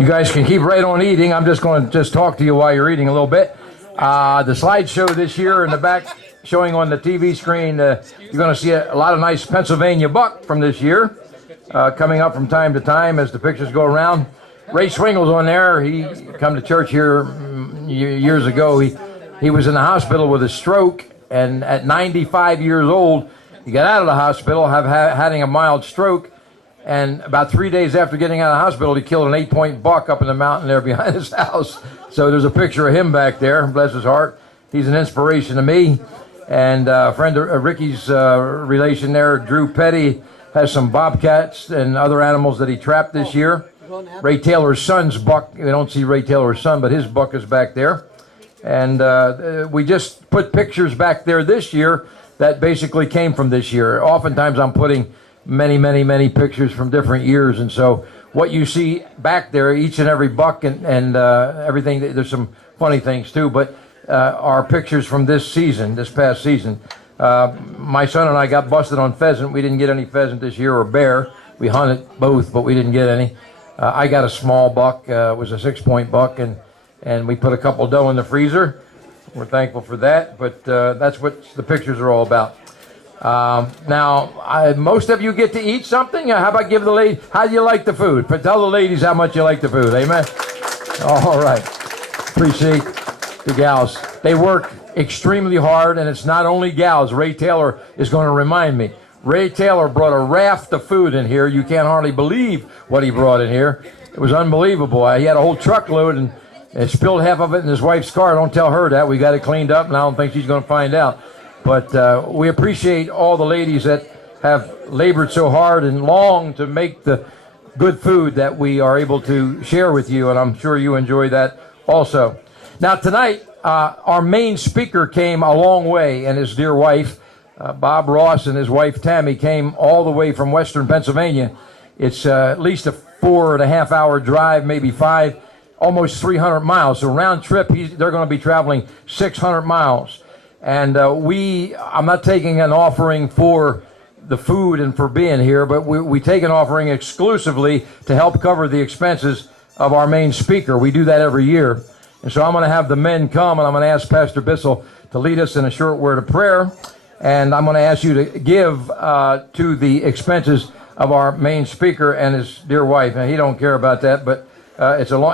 You guys can keep right on eating. I'm just going to talk to you while you're eating a little bit. The slideshow this year in the back, showing on the TV screen, you're going to see a lot of nice Pennsylvania buck from this year coming up from time to time as the pictures go around. Ray Swingle's on there. He come to church here years ago. He was in the hospital with a stroke, and at 95 years old, he got out of the hospital having a mild stroke. And about 3 days after getting out of the hospital, he killed an 8-point buck up in the mountain there behind his house. So there's a picture of him back there, bless his heart. He's an inspiration to me. And a friend of Ricky's relation there, Drew Petty, has some bobcats and other animals that he trapped this year. Ray Taylor's son's buck, we don't see Ray Taylor's son, but his buck is back there. And we just put pictures back there this year that basically came from this year. Oftentimes I'm putting many pictures from different years, and so what you see back there, each and every buck and everything, there's some funny things too, but are pictures from this past season. My son and I got busted on pheasant. We didn't get any pheasant this year, or bear. We hunted both, but we didn't get any. I got a small buck. It was a 6-point buck, and we put a couple doe in the freezer. We're thankful for that, but that's what the pictures are all about. Now, most of you get to eat something. How about give the lady, how do you like the food? Tell the ladies how much you like the food, amen? All right. Appreciate the gals. They work extremely hard, and it's not only gals. Ray Taylor is going to remind me. Ray Taylor brought a raft of food in here. You can't hardly believe what he brought in here. It was unbelievable. He had a whole truckload and spilled half of it in his wife's car. Don't tell her that. We got it cleaned up, and I don't think she's going to find out. But we appreciate all the ladies that have labored so hard and long to make the good food that we are able to share with you, and I'm sure you enjoy that also. Now tonight, our main speaker came a long way, and his dear wife, Bob Ross, and his wife Tammy came all the way from western Pennsylvania. It's at least a 4.5 hour drive, maybe 5, almost 300 miles. So round trip, they're going to be traveling 600 miles. And I'm not taking an offering for the food and for being here, but we take an offering exclusively to help cover the expenses of our main speaker. We do that every year. And so I'm going to have the men come, and I'm going to ask Pastor Bissol to lead us in a short word of prayer. And I'm going to ask you to give to the expenses of our main speaker and his dear wife. And he don't care about that, but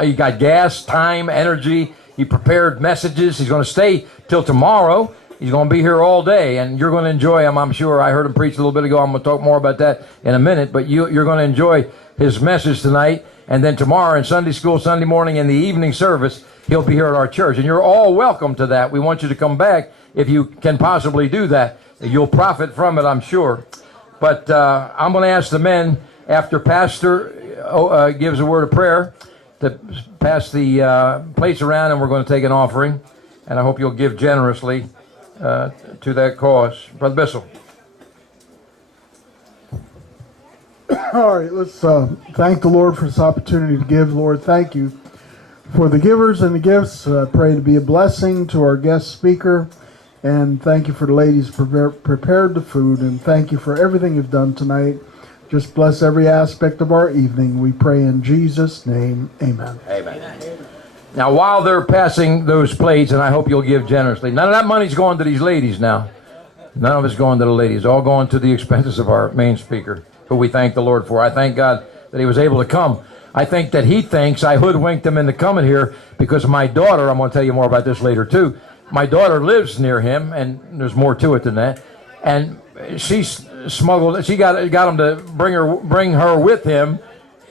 he got gas, time, energy. He prepared messages. He's going to stay till tomorrow. He's going to be here all day, and you're going to enjoy him, I'm sure. I heard him preach a little bit ago. I'm going to talk more about that in a minute, but you're going to enjoy his message tonight. And then tomorrow in Sunday school, Sunday morning, in the evening service, he'll be here at our church. And you're all welcome to that. We want you to come back if you can possibly do that. You'll profit from it, I'm sure. But I'm going to ask the men, after Pastor gives a word of prayer, to pass the plates around, and we're going to take an offering. And I hope you'll give generously to that cause. Brother Bissol. All right, let's thank the Lord for this opportunity to give. Lord, thank you for the givers and the gifts. I pray to be a blessing to our guest speaker. And thank you for the ladies who prepared the food. And thank you for everything you've done tonight. Just bless every aspect of our evening. We pray in Jesus' name. Amen. Amen. Now, while they're passing those plates, and I hope you'll give generously, none of that money's going to these ladies now. None of it's going to the ladies. All going to the expenses of our main speaker, who we thank the Lord for. I thank God that he was able to come. I think that he thinks I hoodwinked him into coming here because my daughter, I'm going to tell you more about this later too, my daughter lives near him, and there's more to it than that. And she got him to bring her with him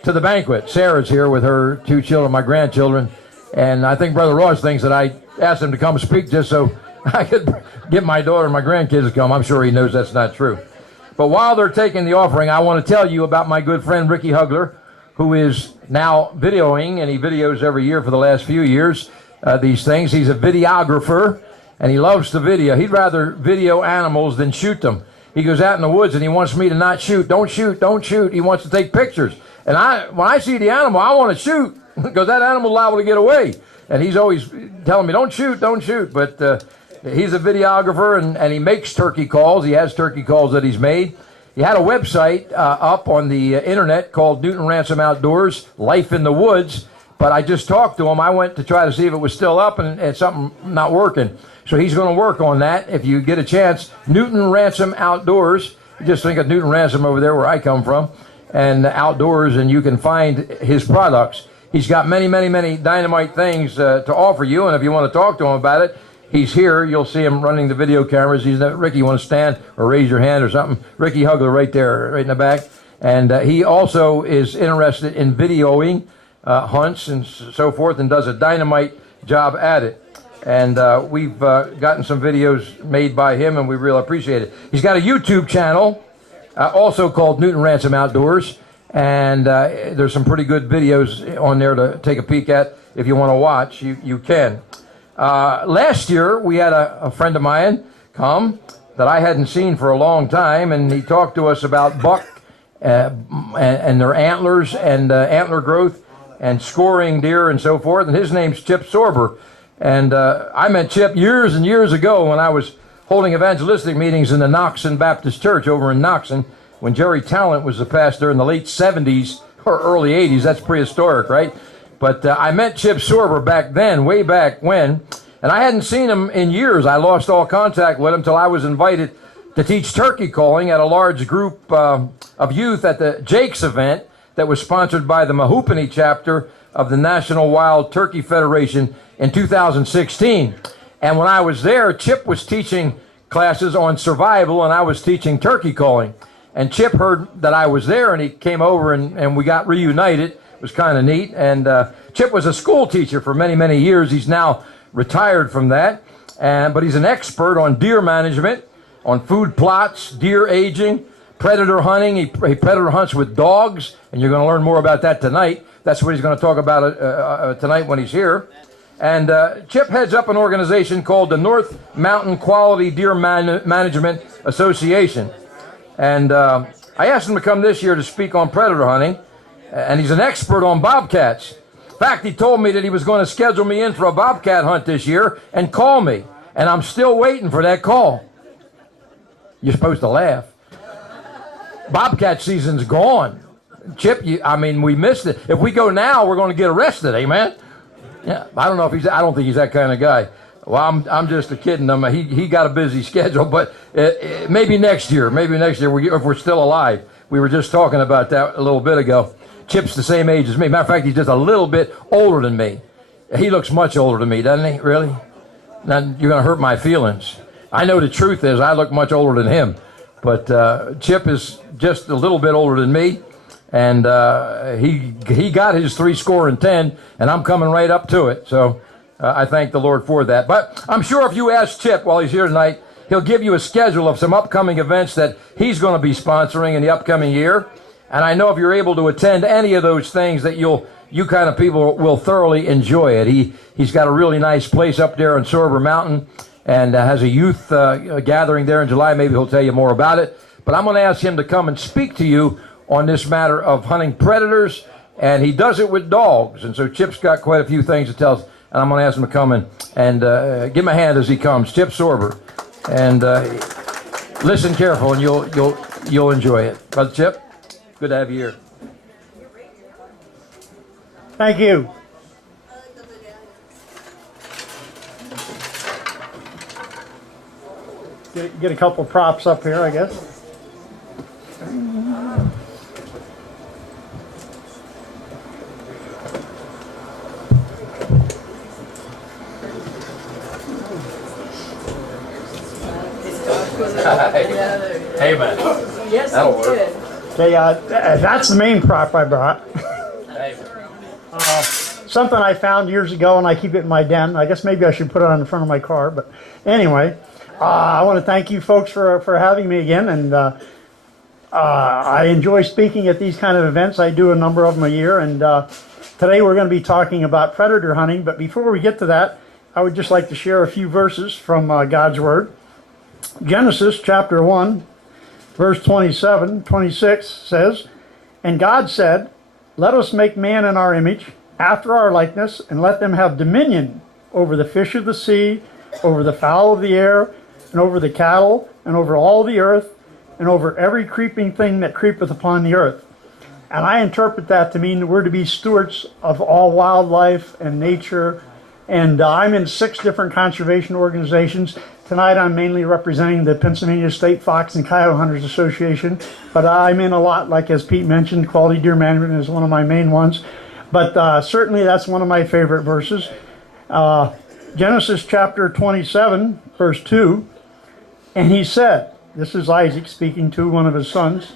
to the banquet. Sarah's here with her 2 children, my grandchildren. And I think Brother Ross thinks that I asked him to come speak just so I could get my daughter and my grandkids to come. I'm sure he knows that's not true. But while they're taking the offering, I want to tell you about my good friend Ricky Hugler, who is now videoing, and he videos every year for the last few years, these things. He's a videographer, and he loves to video. He'd rather video animals than shoot them. He goes out in the woods, and he wants me to not shoot. Don't shoot, don't shoot. He wants to take pictures. And when I see the animal, I want to shoot, because that animal's liable to get away. And he's always telling me, don't shoot, don't shoot. But he's a videographer, and he makes turkey calls. He has turkey calls that he's made. He had a website up on the internet called Newton Ransom Outdoors, Life in the Woods. but I just talked to him. I went to try to see if it was still up, and it's something not working. So he's going to work on that. If you get a chance, Newton Ransom Outdoors. Just think of Newton Ransom over there where I come from, and outdoors, and you can find his products. He's got many, many, many dynamite things to offer you, and if you want to talk to him about it, he's here. You'll see him running the video cameras. Ricky, you want to stand or raise your hand or something? Ricky Hugler right there, right in the back. And he also is interested in videoing hunts and so forth, and does a dynamite job at it. And we've gotten some videos made by him, and we really appreciate it. He's got a YouTube channel, also called Newton Ransom Outdoors, and there's some pretty good videos on there to take a peek at. If you want to watch, you can. Last year, we had a friend of mine come that I hadn't seen for a long time, and he talked to us about buck and their antlers and antler growth and scoring deer and so forth, and his name's Chip Sorber. And I met Chip years and years ago when I was holding evangelistic meetings in the Knoxon Baptist Church over in Knoxon, when Jerry Talent was the pastor in the late 70s or early 80s. That's prehistoric, right? But I met Chip Sorber back then, way back when, and I hadn't seen him in years. I lost all contact with him until I was invited to teach turkey calling at a large group of youth at the Jake's event that was sponsored by the Mahoopany chapter of the National Wild Turkey Federation in 2016. And when I was there, Chip was teaching classes on survival, and I was teaching turkey calling. And Chip heard that I was there, and he came over, and we got reunited. It was kind of neat. And Chip was a school teacher for many, many years. He's now retired from that. But he's an expert on deer management, on food plots, deer aging, predator hunting. He predator hunts with dogs, and you're going to learn more about that tonight. That's what he's going to talk about tonight when he's here. And Chip heads up an organization called the North Mountain Quality Deer Management Association. And I asked him to come this year to speak on predator hunting, and he's an expert on bobcats. In fact, he told me that he was going to schedule me in for a bobcat hunt this year and call me, and I'm still waiting for that call. You're supposed to laugh. Bobcat season's gone. Chip, we missed it. If we go now, we're going to get arrested, amen? Yeah, I don't know if I don't think he's that kind of guy. Well, I'm just kidding him. He got a busy schedule, but maybe next year. Maybe next year, if we're still alive. We were just talking about that a little bit ago. Chip's the same age as me. Matter of fact, he's just a little bit older than me. He looks much older than me, doesn't he? Really? Now, you're going to hurt my feelings. I know the truth is I look much older than him. But Chip is just a little bit older than me. And he got his 10, and I'm coming right up to it. So I thank the Lord for that. But I'm sure if you ask Chip while he's here tonight, he'll give you a schedule of some upcoming events that he's going to be sponsoring in the upcoming year. And I know if you're able to attend any of those things that you kind of people will thoroughly enjoy it. He's got a really nice place up there in Sorber Mountain, and has a youth gathering there in July. Maybe he'll tell you more about it. But I'm going to ask him to come and speak to you on this matter of hunting predators, and he does it with dogs. And so Chip's got quite a few things to tell us, and I'm going to ask him to come and give him a hand as he comes. Chip Sorber. And listen careful, and you'll enjoy it. Brother Chip, good to have you here. Thank you. Get a couple props up here, I guess. Amen. Yes, That'll he work. did. Okay, that's the main prop I brought. Something I found years ago, and I keep it in my den. I guess maybe I should put it on the front of my car. But anyway, I want to thank you folks for having me again. And I enjoy speaking at these kind of events. I do a number of them a year. And today we're going to be talking about predator hunting. But before we get to that, I would just like to share a few verses from God's Word. Genesis chapter 1, verse 26 says, "And God said, Let us make man in our image, after our likeness, and let them have dominion over the fish of the sea, over the fowl of the air, and over the cattle, and over all the earth, and over every creeping thing that creepeth upon the earth." And I interpret that to mean that we're to be stewards of all wildlife and nature. And I'm in 6 different conservation organizations. Tonight I'm mainly representing the Pennsylvania State Fox and Coyote Hunters Association. But I'm in a lot, like as Pete mentioned, quality deer management is one of my main ones. But certainly that's one of my favorite verses. Genesis chapter 27, verse 2. And he said, this is Isaac speaking to one of his sons,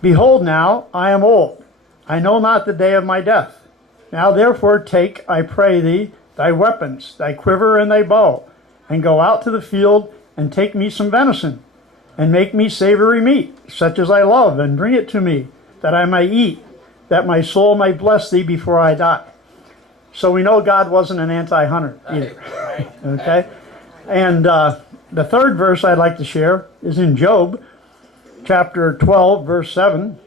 behold, now I am old. I know not the day of my death. Now therefore take, I pray thee, thy weapons, thy quiver and thy bow, and go out to the field and take me some venison, and make me savory meat, such as I love, and bring it to me, that I may eat, that my soul may bless thee before I die. So we know God wasn't an anti-hunter either. Okay? And the third verse I'd like to share is in Job, chapter 12, verse 7.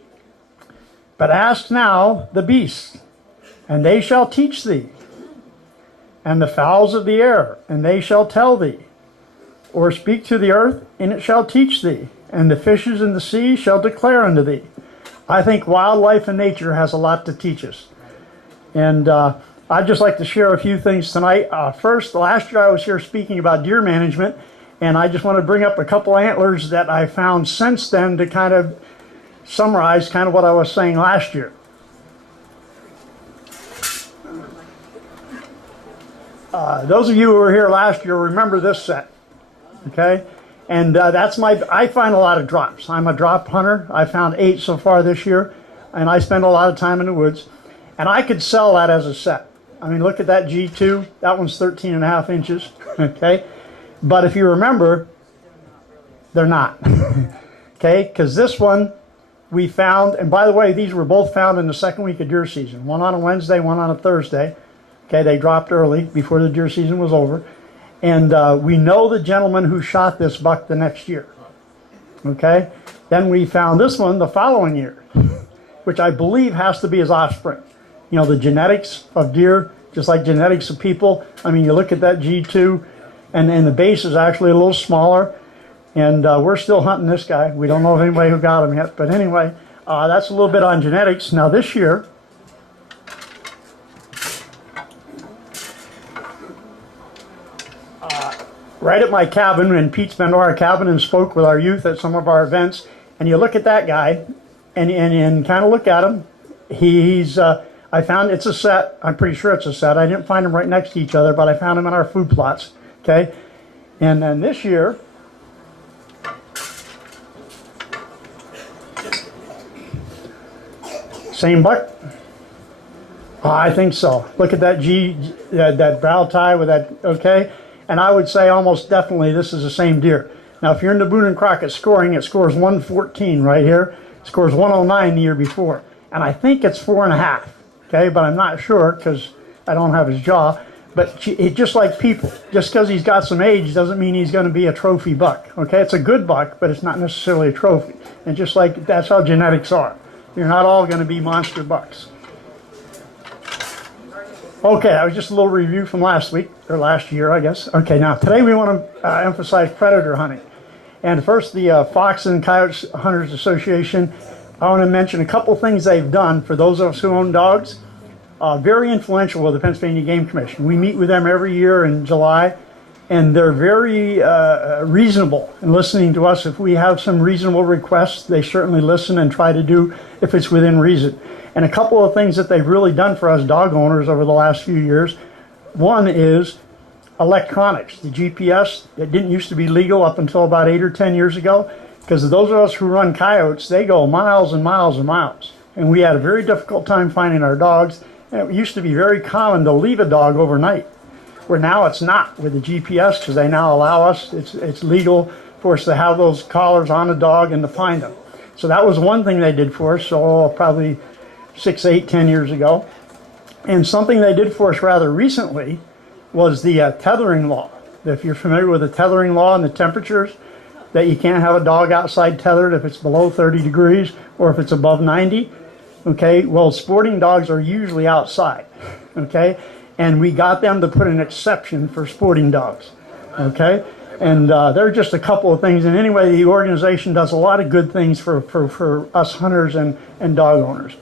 But ask now the beasts, and they shall teach thee, and the fowls of the air, and they shall tell thee. Or speak to the earth, and it shall teach thee, and the fishes in the sea shall declare unto thee. I think wildlife and nature has a lot to teach us. And I'd just like to share a few things tonight. First, last year I was here speaking about deer management, and I just want to bring up a couple antlers that I found since then to kind of summarize kind of what I was saying last year. Those of you who were here last year remember this set, okay? And that's I find a lot of drops. I'm a drop hunter. I found 8 so far this year, and I spend a lot of time in the woods. And I could sell that as a set. I mean, look at that G2. That one's 13.5 inches, okay? But if you remember, they're not, okay? Because this one we found, and by the way, these were both found in the second week of deer season. One on a Wednesday, one on a Thursday. Okay, they dropped early before the deer season was over. And we know the gentleman who shot this buck the next year. Okay? Then we found this one the following year, which I believe has to be his offspring. You know, the genetics of deer, just like genetics of people. I mean, you look at that G2, and the base is actually a little smaller. And we're still hunting this guy. We don't know of anybody who got him yet. But anyway, that's a little bit on genetics. Now this year, right at my cabin, and Pete's been to our cabin and spoke with our youth at some of our events, and you look at that guy, and kind of look at him. He's, I found it's a set. I'm pretty sure it's a set. I didn't find them right next to each other, but I found them in our food plots. Okay, and then this year, same buck. I think so. Look at that that brow tie with that. Okay. And I would say almost definitely this is the same deer. Now, if you're in the Boone and Crockett scoring, it scores 114 right here. It scores 109 the year before. And I think it's 4.5, okay? But I'm not sure because I don't have his jaw. But it's just like people. Just because he's got some age doesn't mean he's going to be a trophy buck, okay? It's a good buck, but it's not necessarily a trophy. And just like that's how genetics are. You're not all going to be monster bucks. Okay, that was just a little review from last week, or last year, I guess. Okay, now today we want to emphasize predator hunting. And first, the Fox and Coyote Hunters Association, I want to mention a couple things they've done for those of us who own dogs. Very influential with the Pennsylvania Game Commission. We meet with them every year in July, and they're very reasonable in listening to us. If we have some reasonable requests, they certainly listen and try to do if it's within reason. And a couple of things that they've really done for us dog owners over the last few years. One is electronics, the GPS that didn't used to be legal up until about 8 or 10 years ago. Because those of us who run coyotes, they go miles and miles and miles. And we had a very difficult time finding our dogs. And it used to be very common to leave a dog overnight, where now it's not with the GPS, because they now allow us, it's legal for us to have those collars on the dog and to find them. So that was one thing they did for us, so probably 6, 8, 10 years ago. And something they did for us rather recently was the tethering law. If you're familiar with the tethering law and the temperatures, that you can't have a dog outside tethered if it's below 30 degrees or if it's above 90. Okay, well, sporting dogs are usually outside. Okay, and we got them to put an exception for sporting dogs. Okay, And there are just a couple of things. And anyway, the organization does a lot of good things for us hunters and dog owners.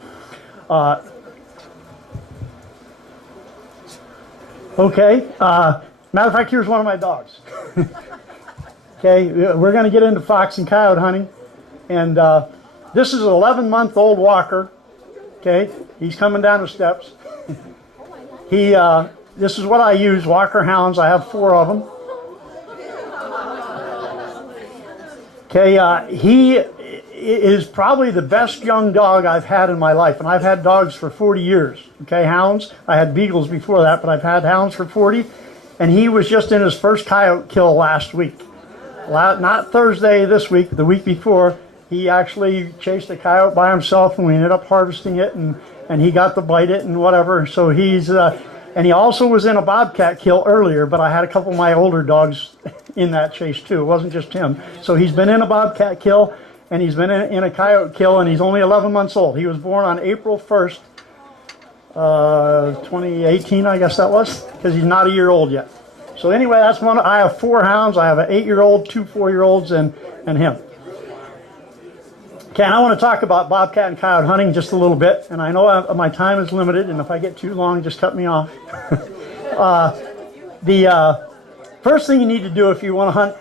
Okay. Matter of fact, here's one of my dogs. Okay, we're going to get into fox and coyote hunting. And this is an 11-month-old Walker. Okay, he's coming down the steps. This is what I use, Walker hounds. I have 4 of them. Okay, he is probably the best young dog I've had in my life, and I've had dogs for 40 years. Okay, hounds. I had beagles before that, but I've had hounds for 40, and he was just in his first coyote kill last week. Not Thursday this week, the week before. He actually chased a coyote by himself, and we ended up harvesting it, and he got to bite it and whatever. So he's and he also was in a bobcat kill earlier, but I had a couple of my older dogs in that chase too. It wasn't just him. So he's been in a bobcat kill, and he's been in a coyote kill, and he's only 11 months old. He was born on April 1st, 2018, I guess that was, because he's not a year old yet. So anyway, that's one. I have 4 hounds. I have an 8-year-old, 2 4-year-olds, and him. Okay, and I want to talk about bobcat and coyote hunting just a little bit, and I know my time is limited, and if I get too long, just cut me off. The first thing you need to do if you want to hunt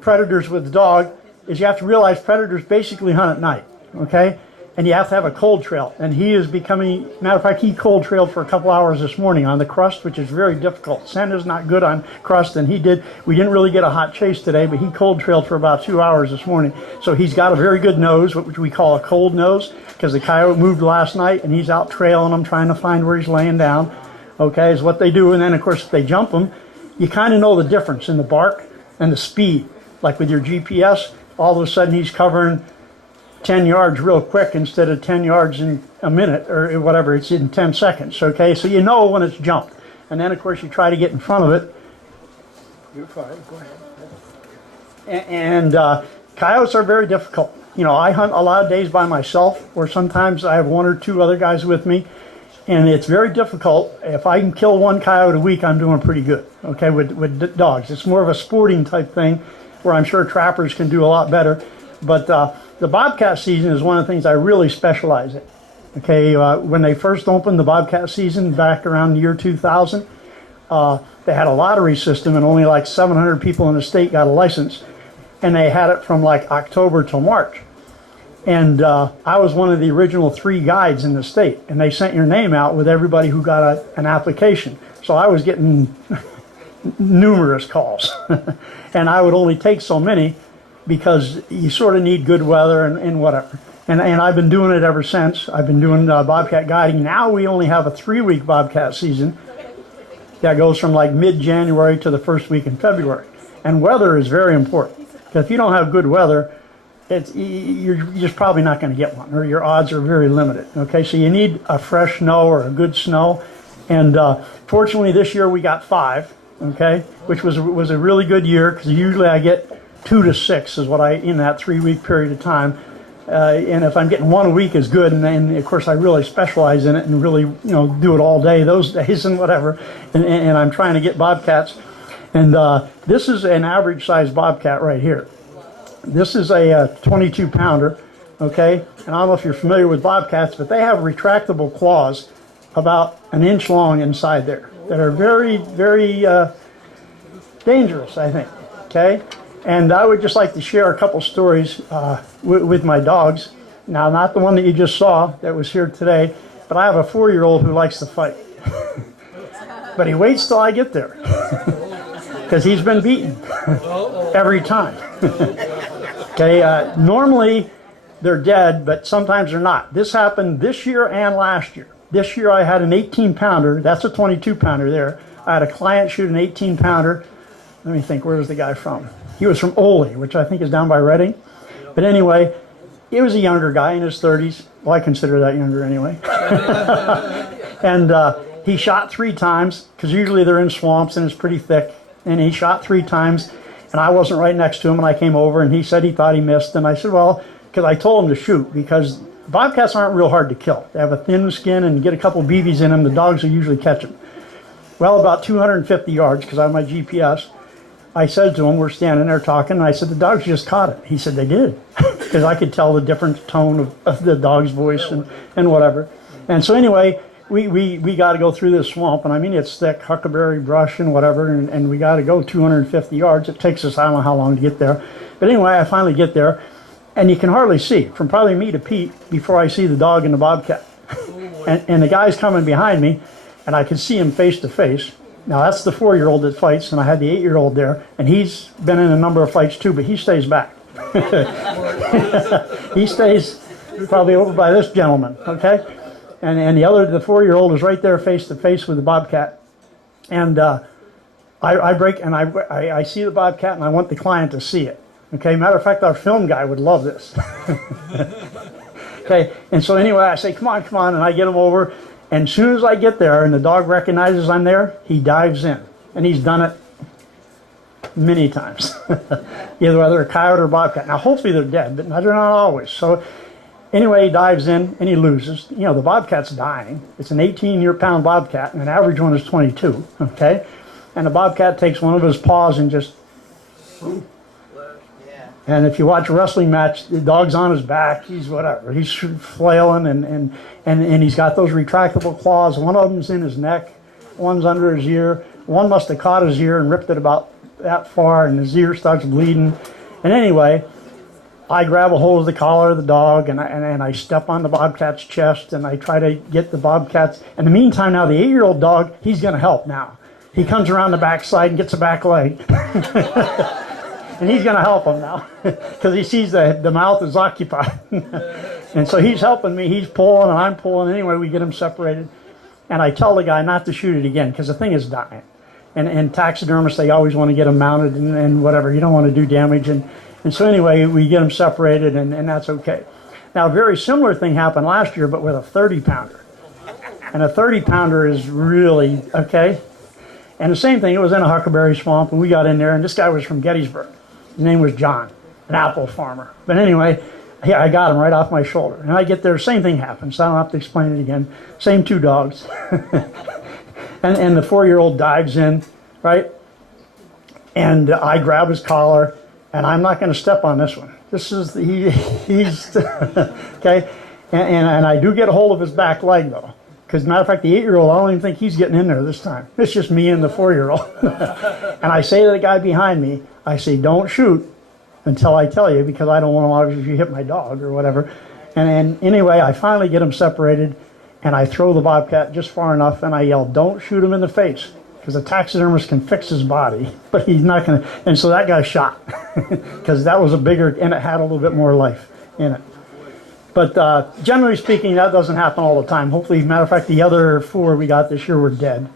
predators with the dog is you have to realize predators basically hunt at night, okay? And you have to have a cold trail, and he is becoming, matter of fact, he cold trailed for a couple hours this morning on the crust, which is very difficult. Scent is not good on crust, and we didn't really get a hot chase today, but he cold trailed for about 2 hours this morning. So he's got a very good nose, which we call a cold nose, because the coyote moved last night, and he's out trailing them, trying to find where he's laying down, okay, is what they do. And then, of course, if they jump him, you kind of know the difference in the bark and the speed. Like with your GPS, all of a sudden he's covering 10 yards real quick instead of 10 yards in a minute or whatever, it's in 10 seconds, okay? So you know when it's jumped. And then, of course, you try to get in front of it. You're fine, go ahead. And coyotes are very difficult. You know, I hunt a lot of days by myself, or sometimes I have 1 or 2 other guys with me, and it's very difficult. If I can kill 1 coyote a week, I'm doing pretty good, okay, with dogs. It's more of a sporting type thing, where I'm sure trappers can do a lot better. But the bobcat season is one of the things I really specialize in. Okay, when they first opened the bobcat season back around the year 2000, they had a lottery system, and only like 700 people in the state got a license, and they had it from like October till March. And I was one of the original 3 guides in the state, and they sent your name out with everybody who got an application. So I was getting numerous calls, and I would only take so many, because you sort of need good weather and whatever. And I've been doing it ever since. I've been doing bobcat guiding. Now we only have a 3-week bobcat season that goes from like mid-January to the first week in February. And weather is very important, because if you don't have good weather, you're just probably not going to get one, or your odds are very limited. Okay, so you need a fresh snow or a good snow. And fortunately this year we got 5, okay, which was a really good year, because usually I get 2 to 6 is what in that 3-week period of time. And if I'm getting 1 a week is good, and then of course I really specialize in it and really, do it all day those days and whatever. And I'm trying to get bobcats. And this is an average size bobcat right here. This is a 22 pounder, okay? And I don't know if you're familiar with bobcats, but they have retractable claws about 1 inch long inside there that are very, very dangerous, I think, okay? And I would just like to share a couple stories with my dogs. Now, not the one that you just saw that was here today, but I have a 4-year-old who likes to fight. But he waits till I get there, because he's been beaten every time. Okay, normally they're dead, but sometimes they're not. This happened this year and last year. This year I had an 18-pounder. That's a 22-pounder there. I had a client shoot an 18-pounder. Let me think, where was the guy from? He was from Ole, which I think is down by Reading. But anyway, he was a younger guy in his 30s. Well, I consider that younger anyway. And he shot 3 times, because usually they're in swamps and it's pretty thick. And he shot 3 times, and I wasn't right next to him, and I came over, and he said he thought he missed. And I said, well, because I told him to shoot, because bobcats aren't real hard to kill. They have a thin skin, and get a couple BBs in them, the dogs will usually catch them. Well, about 250 yards, because I have my GPS, I said to him, we're standing there talking, and I said, the dogs just caught it. He said, they did. Because I could tell the different tone of the dog's voice and whatever. And so anyway, we got to go through this swamp, and I mean, it's thick huckleberry brush and whatever, and we got to go 250 yards. It takes us, I don't know how long to get there. But anyway, I finally get there, and you can hardly see, from probably me to Pete, before I see the dog and the bobcat. And the guy's coming behind me, and I can see him face to face. Now, that's the 4-year-old that fights, and I had the 8-year-old there, and he's been in a number of fights too, but he stays back. He stays probably over by this gentleman, okay? And the 4-year-old is right there face to face with the bobcat. And I break, and I see the bobcat, and I want the client to see it. Okay, matter of fact, our film guy would love this. Okay, and so anyway, I say, come on, and I get him over. And as soon as I get there and the dog recognizes I'm there, he dives in. And he's done it many times. Either a coyote or bobcat. Now, hopefully they're dead, but they're not always. So anyway, he dives in and he loses. You know, the bobcat's dying. It's an 18-pound bobcat, and an average one is 22, okay? And the bobcat takes one of his paws and just... And if you watch a wrestling match, the dog's on his back, he's whatever. He's flailing, and he's got those retractable claws. One of them's in his neck, one's under his ear. One must have caught his ear and ripped it about that far, and his ear starts bleeding. And anyway, I grab a hold of the collar of the dog, and I step on the bobcat's chest, and I try to get the bobcat's. In the meantime, now the 8-year-old dog, he's going to help now. He comes around the backside and gets a back leg. And he's going to help him now because he sees the mouth is occupied. And so he's helping me. He's pulling and I'm pulling. Anyway, we get him separated. And I tell the guy not to shoot it again because the thing is dying. And taxidermists, they always want to get them mounted and whatever. You don't want to do damage. And so anyway, we get them separated, and that's okay. Now, a very similar thing happened last year, but with a 30-pounder. And a 30-pounder is really, okay? And the same thing, it was in a huckleberry swamp, and we got in there, and this guy was from Gettysburg. His name was John, an apple farmer. But anyway, I got him right off my shoulder. And I get there, same thing happens. I don't have to explain it again. Same 2 dogs. and the 4-year-old dives in, right? And I grab his collar, and I'm not going to step on this one. This is, he's, okay? And I do get a hold of his back leg, though. Because, matter of fact, the 8-year-old, I don't even think he's getting in there this time. It's just me and the 4-year-old. And I say to the guy behind me, I say, don't shoot until I tell you, because I don't want to obviously hit my dog or whatever. And anyway, I finally get them separated, and I throw the bobcat just far enough, and I yell, don't shoot him in the face, because a taxidermist can fix his body, but he's not going to. And so that guy shot, because that was a bigger, and it had a little bit more life in it. But generally speaking, that doesn't happen all the time. Hopefully, matter of fact, the other 4 we got this year were dead.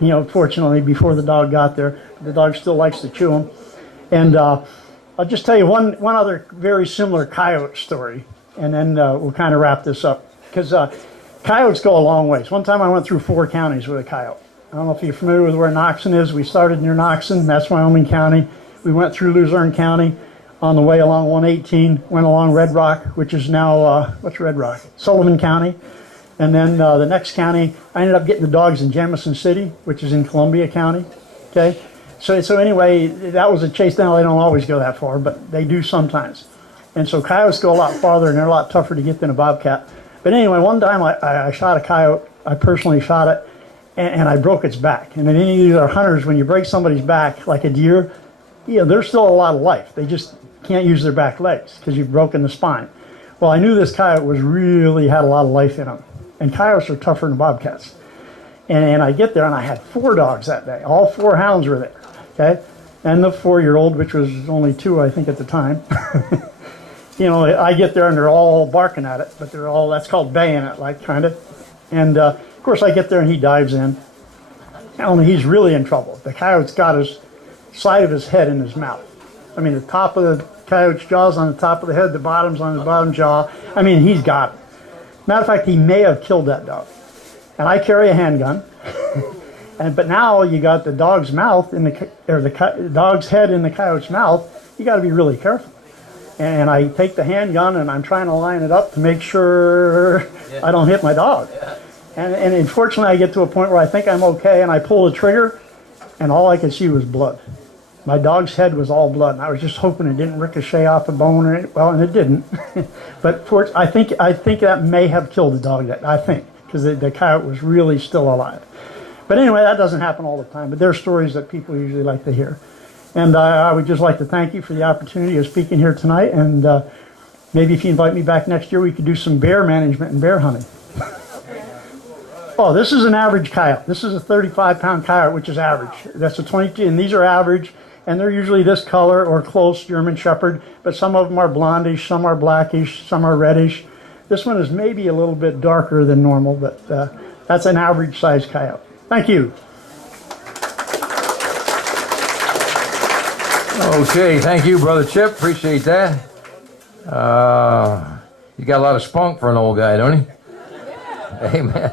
You know, fortunately, before the dog got there. The dog still likes to chew them. And I'll just tell you one other very similar coyote story, and then we'll kind of wrap this up. Because coyotes go a long ways. One time I went through 4 counties with a coyote. I don't know if you're familiar with where Noxon is. We started near Noxon. That's Wyoming County. We went through Luzerne County. On the way along 118, went along Red Rock, which is now, what's Red Rock? Sullivan County. And then the next county, I ended up getting the dogs in Jamison City, which is in Columbia County. Okay? So anyway, that was a chase. Now, they don't always go that far, but they do sometimes. And so coyotes go a lot farther, and they're a lot tougher to get than a bobcat. But anyway, one time I shot a coyote. I personally shot it, and I broke its back. And in any of these are hunters, when you break somebody's back, like a deer, you know, there's still a lot of life. They just can't use their back legs because you've broken the spine. Well, I knew this coyote was really had a lot of life in him. And coyotes are tougher than bobcats. And I get there, and I had 4 dogs that day. All 4 hounds were there, okay? And the 4-year-old, which was only 2, I think, at the time. You know, I get there, and they're all barking at it, but they're all, that's called baying it, like, kind of. And, of course, I get there, and he dives in. Only he's really in trouble. The coyote's got his side of his head in his mouth. I mean, the top of the coyote's jaw's on the top of the head, the bottom's on the bottom jaw. I mean, he's got it. Matter of fact, he may have killed that dog. And I carry a handgun. But now you got the dog's mouth in the dog's head in the coyote's mouth. You got to be really careful. And I take the handgun and I'm trying to line it up to make sure I don't hit my dog. And unfortunately, I get to a point where I think I'm okay, and I pull the trigger, and all I could see was blood. My dog's head was all blood, and I was just hoping it didn't ricochet off a bone or anything. Well, and it didn't. But I think that may have killed the dog. Because the coyote was really still alive. But anyway, that doesn't happen all the time. But there are stories that people usually like to hear. And I would just like to thank you for the opportunity of speaking here tonight. And maybe if you invite me back next year, we could do some bear management and bear hunting. Oh, this is an average coyote. This is a 35-pound coyote, which is average. That's a 22, and these are average, and they're usually this color or close German Shepherd, but some of them are blondish, some are blackish, some are reddish. This one is maybe a little bit darker than normal, but that's an average size coyote. Thank you. Okay, thank you, Brother Chip. Appreciate that. You got a lot of spunk for an old guy, don't you? Amen.